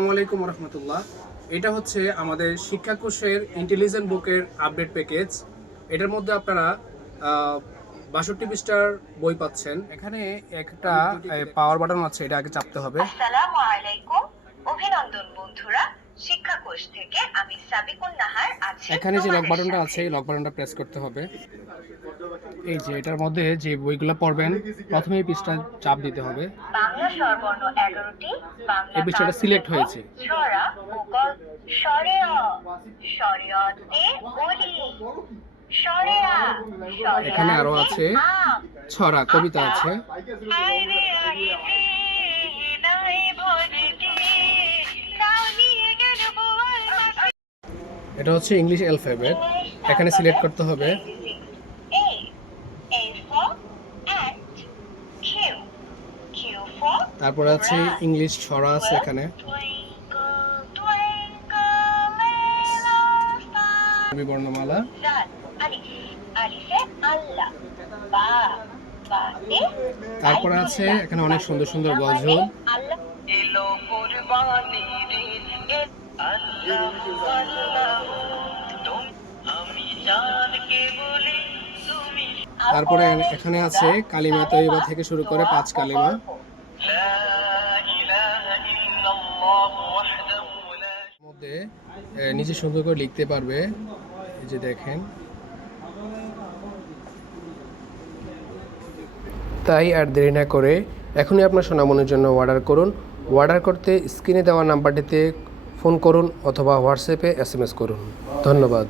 আসসালামু আলাইকুম রহমতুল্লাহ। এটা হচ্ছে আমাদের শিক্ষাকোষের ইন্টেলিজেন্ট বুকের আপডেট প্যাকেজ। এটার মধ্যে আপনারা ৬২ পৃষ্ঠার বই পাচ্ছেন। এখানে একটা পাওয়ার বাটন আছে, এটা আগে চাপতে হবে। আসসালামু আলাইকুম, অভিনন্দন বন্ধুরা। শিক্ষাকোষ থেকে আমি সাবিকুন নাহার আছি। এখানে যে লক বাটনটা আছে, এই লক বাটনটা প্রেস করতে হবে। এই যে এটার মধ্যে যে বইগুলো পড়বেন প্রথমে এই পৃষ্ঠা চাপ দিতে হবে। বাংলা স্বরবর্ণ ১১টি, বাংলা এই পৃষ্ঠাটা সিলেক্ট হয়েছে। ছড়া ও গল্প, শরিয়া, শরিয়তে ওলি, শরিয়া, এখানে আরো আছে ছড়া, কবিতা আছে। এটা হচ্ছে ইংলিশ অ্যালফাবেট, এখানে সিলেক্ট করতে হবে। তারপরে আছে ইংলিশ ছড়া আছে এখানে। বর্ণমালা, তারপরে আছে এখানে অনেক সুন্দর সুন্দর গজল। তারপরে এখানে আছে কালিমা তৈবা থেকে শুরু করে ৫ কালিমা। মধ্যে নিজে সুন্দর করে লিখতে পারবে, এই যে দেখেন। তাই আর দেরি না করে এখনই আপনার সোনামনির জন্য অর্ডার করুন। অর্ডার করতে স্ক্রিনে দেওয়া নাম্বারটিতে ফোন করুন অথবা হোয়াটসঅ্যাপে SMS করুন। ধন্যবাদ।